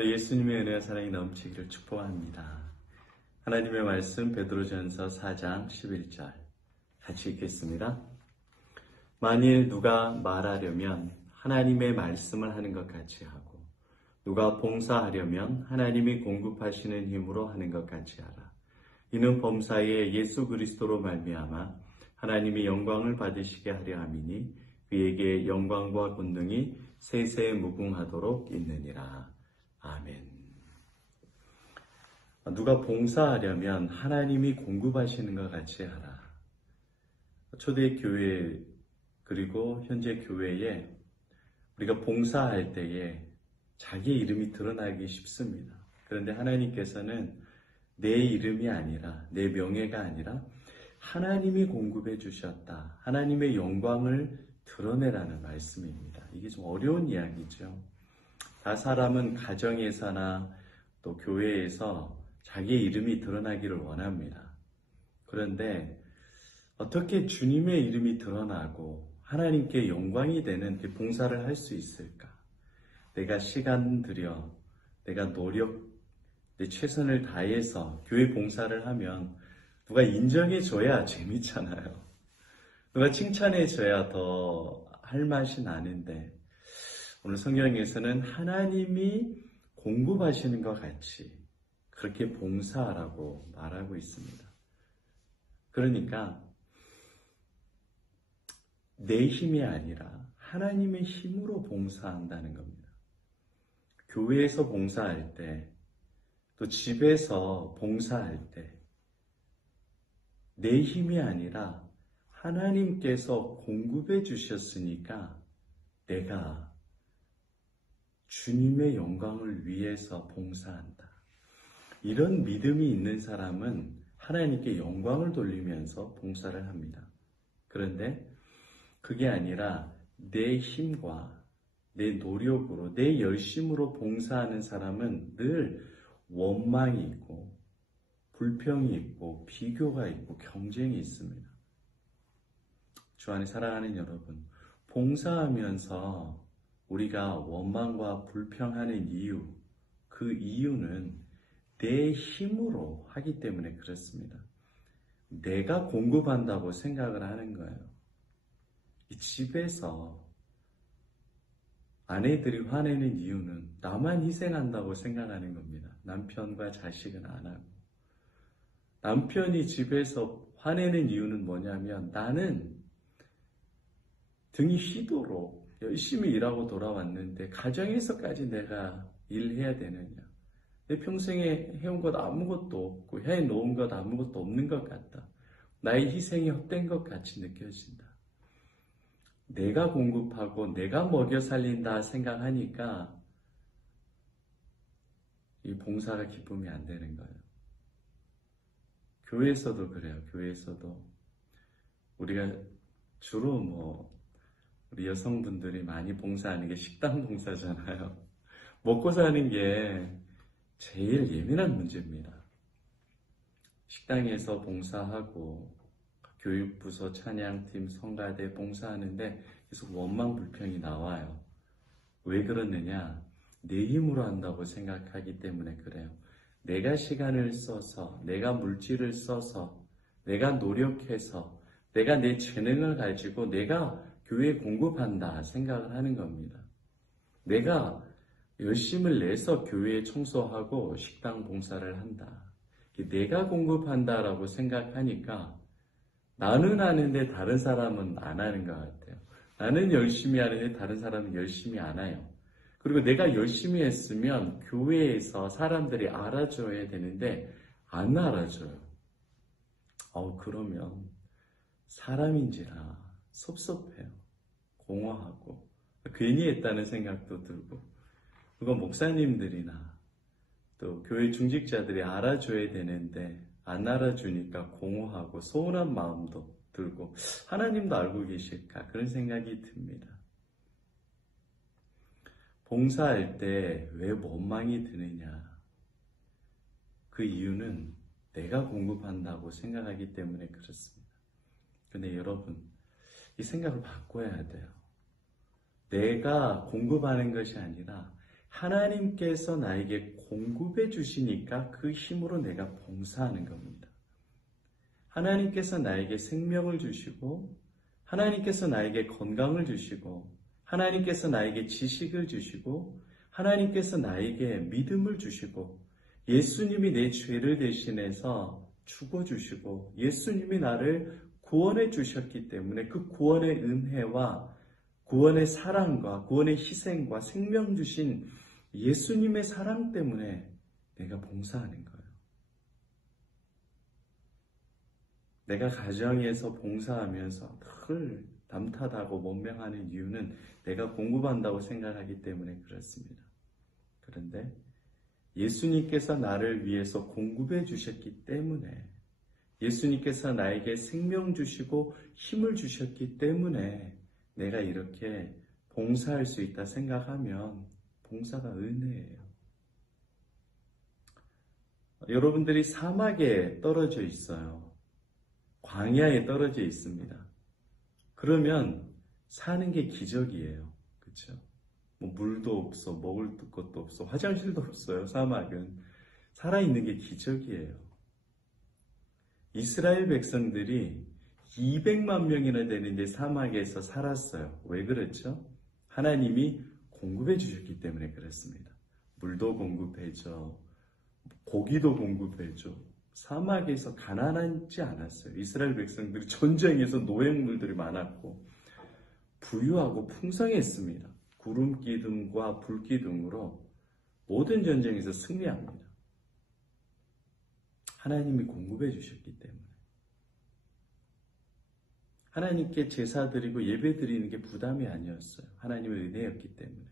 오늘도 예수님의 은혜와 사랑이 넘치기를 축복합니다. 하나님의 말씀 베드로전서 4장 11절 같이 읽겠습니다. 만일 누가 말하려면 하나님의 말씀을 하는 것 같이 하고 누가 봉사하려면 하나님이 공급하시는 힘으로 하는 것 같이 하라. 이는 범사에 예수 그리스도로 말미암아 하나님이 영광을 받으시게 하려 함이니 그에게 영광과 권능이 세세 무궁하도록 있느니라. 아멘. 누가 봉사하려면 하나님이 공급하시는 것 같이 하라. 초대교회 그리고 현재 교회에 우리가 봉사할 때에 자기 이름이 드러나기 쉽습니다. 그런데 하나님께서는 내 이름이 아니라 내 명예가 아니라 하나님이 공급해 주셨다. 하나님의 영광을 드러내라는 말씀입니다. 이게 좀 어려운 이야기죠. 다 사람은 가정에서나 또 교회에서 자기의 이름이 드러나기를 원합니다. 그런데 어떻게 주님의 이름이 드러나고 하나님께 영광이 되는 봉사를 할 수 있을까? 내가 시간 들여, 내가 노력, 내 최선을 다해서 교회 봉사를 하면 누가 인정해줘야 재밌잖아요. 누가 칭찬해줘야 더 할 맛이 나는데 오늘 성경에서는 하나님이 공급하시는 것 같이 그렇게 봉사하라고 말하고 있습니다. 그러니까 내 힘이 아니라 하나님의 힘으로 봉사한다는 겁니다. 교회에서 봉사할 때, 또 집에서 봉사할 때, 내 힘이 아니라 하나님께서 공급해 주셨으니까 내가 주님의 영광을 위해서 봉사한다. 이런 믿음이 있는 사람은 하나님께 영광을 돌리면서 봉사를 합니다. 그런데 그게 아니라 내 힘과 내 노력으로, 내 열심으로 봉사하는 사람은 늘 원망이 있고, 불평이 있고, 비교가 있고, 경쟁이 있습니다. 주 안에 사랑하는 여러분, 봉사하면서 우리가 원망과 불평하는 이유, 그 이유는 내 힘으로 하기 때문에 그렇습니다. 내가 공급한다고 생각을 하는 거예요. 이 집에서 아내들이 화내는 이유는 나만 희생한다고 생각하는 겁니다. 남편과 자식은 안 하고. 남편이 집에서 화내는 이유는 뭐냐면 나는 등이 휘도록 열심히 일하고 돌아왔는데 가정에서까지 내가 일해야 되느냐. 내 평생에 해온 것 아무것도 없고 해놓은 것 아무것도 없는 것 같다. 나의 희생이 헛된 것 같이 느껴진다. 내가 공급하고 내가 먹여 살린다 생각하니까 이 봉사가 기쁨이 안 되는 거예요. 교회에서도 그래요. 교회에서도 우리가 주로 우리 여성분들이 많이 봉사하는 게 식당 봉사잖아요. 먹고 사는 게 제일 예민한 문제입니다. 식당에서 봉사하고 교육부서, 찬양팀, 성가대 봉사하는데 계속 원망, 불평이 나와요. 왜 그러느냐? 내 힘으로 한다고 생각하기 때문에 그래요. 내가 시간을 써서, 내가 물질을 써서, 내가 노력해서, 내가 내 재능을 가지고 내가 교회에 공급한다 생각을 하는 겁니다. 내가 열심을 내서 교회에 청소하고 식당 봉사를 한다. 내가 공급한다라고 생각하니까 나는 하는데 다른 사람은 안 하는 것 같아요. 나는 열심히 하는데 다른 사람은 열심히 안 해요. 그리고 내가 열심히 했으면 교회에서 사람들이 알아줘야 되는데 안 알아줘요. 그러면 사람인지라 섭섭해요. 공허하고 괜히 했다는 생각도 들고 그건 목사님들이나 또 교회 중직자들이 알아줘야 되는데 안 알아주니까 공허하고 서운한 마음도 들고 하나님도 알고 계실까 그런 생각이 듭니다. 봉사할 때 왜 원망이 드느냐? 그 이유는 내가 공급한다고 생각하기 때문에 그렇습니다. 근데 여러분, 이 생각을 바꿔야 돼요. 내가 공급하는 것이 아니라 하나님께서 나에게 공급해 주시니까 그 힘으로 내가 봉사하는 겁니다. 하나님께서 나에게 생명을 주시고, 하나님께서 나에게 건강을 주시고, 하나님께서 나에게 지식을 주시고, 하나님께서 나에게 믿음을 주시고, 예수님이 내 죄를 대신해서 죽어주시고, 예수님이 나를 구원해 주셨기 때문에 그 구원의 은혜와 구원의 사랑과 구원의 희생과 생명 주신 예수님의 사랑 때문에 내가 봉사하는 거예요. 내가 가정에서 봉사하면서 늘 남탓하고 원망하는 이유는 내가 공급한다고 생각하기 때문에 그렇습니다. 그런데 예수님께서 나를 위해서 공급해 주셨기 때문에, 예수님께서 나에게 생명 주시고 힘을 주셨기 때문에 내가 이렇게 봉사할 수 있다 생각하면 봉사가 은혜예요. 여러분들이 사막에 떨어져 있어요. 광야에 떨어져 있습니다. 그러면 사는 게 기적이에요. 그렇죠? 뭐 물도 없어, 먹을 것도 없어, 화장실도 없어요. 사막은 살아있는 게 기적이에요. 이스라엘 백성들이 200만 명이나 되는데 사막에서 살았어요. 왜 그렇죠? 하나님이 공급해 주셨기 때문에 그렇습니다. 물도 공급해줘, 고기도 공급해줘. 사막에서 가난하지 않았어요. 이스라엘 백성들이 전쟁에서 노획물들이 많았고 부유하고 풍성했습니다. 구름 기둥과 불 기둥으로 모든 전쟁에서 승리합니다. 하나님이 공급해 주셨기 때문에. 하나님께 제사 드리고 예배 드리는 게 부담이 아니었어요. 하나님의 은혜였기 때문에.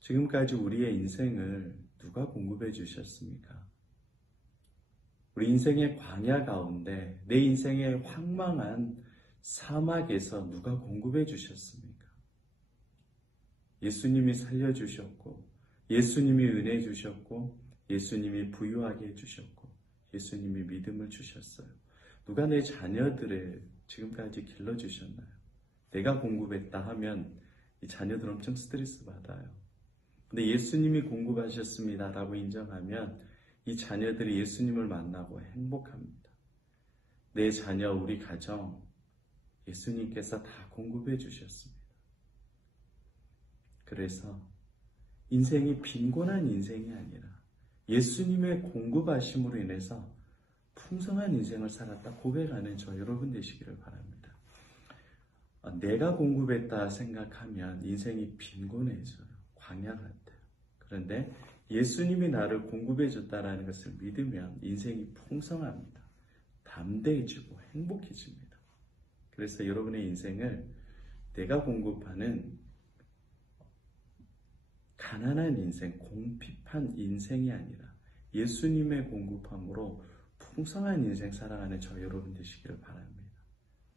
지금까지 우리의 인생을 누가 공급해 주셨습니까? 우리 인생의 광야 가운데, 내 인생의 황망한 사막에서 누가 공급해 주셨습니까? 예수님이 살려주셨고, 예수님이 은혜 주셨고, 예수님이 부유하게 해주셨고, 예수님이 믿음을 주셨어요. 누가 내 자녀들을 지금까지 길러주셨나요? 내가 공급했다 하면 이 자녀들 엄청 스트레스 받아요. 근데 예수님이 공급하셨습니다 라고 인정하면 이 자녀들이 예수님을 만나고 행복합니다. 내 자녀, 우리 가정, 예수님께서 다 공급해 주셨습니다. 그래서 인생이 빈곤한 인생이 아니라 예수님의 공급하심으로 인해서 풍성한 인생을 살았다 고백하는 저 여러분 되시기를 바랍니다. 내가 공급했다 생각하면 인생이 빈곤해져요. 광야 같아요. 그런데 예수님이 나를 공급해 줬다라는 것을 믿으면 인생이 풍성합니다. 담대해지고 행복해집니다. 그래서 여러분의 인생을 내가 공급하는 가난한 인생, 공핍한 인생이 아니라 예수님의 공급함으로 풍성한 인생 살아가는 저 여러분 되시기를 바랍니다.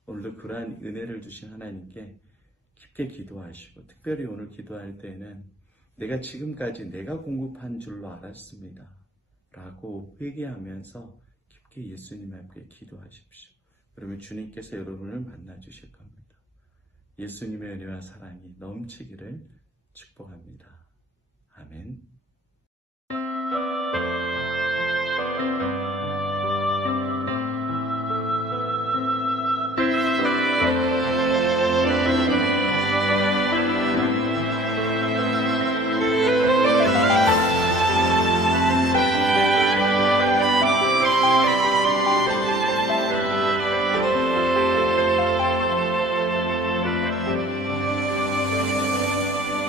오늘도 그러한 은혜를 주신 하나님께 깊게 기도하시고, 특별히 오늘 기도할 때는 내가 지금까지 내가 공급한 줄로 알았습니다 라고 회개하면서 깊게 예수님 앞에 기도하십시오. 그러면 주님께서 여러분을 만나 주실 겁니다. 예수님의 은혜와 사랑이 넘치기를 축복합니다. 아멘.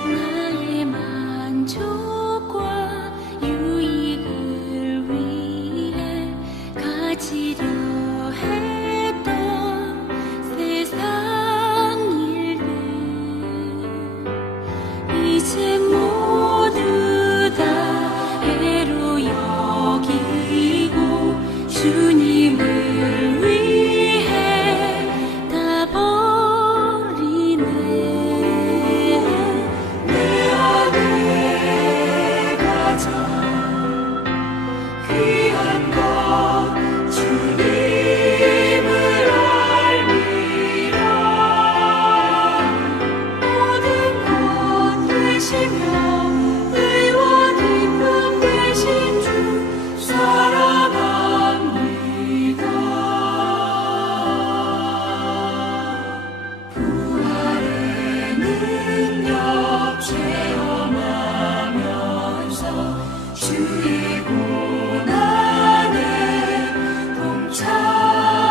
나의 만족 능력 체험하면서 주의 고난에 동참하고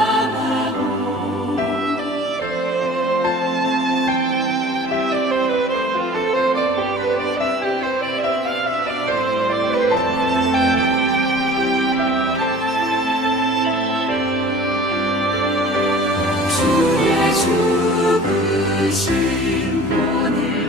주의 죽으신 본을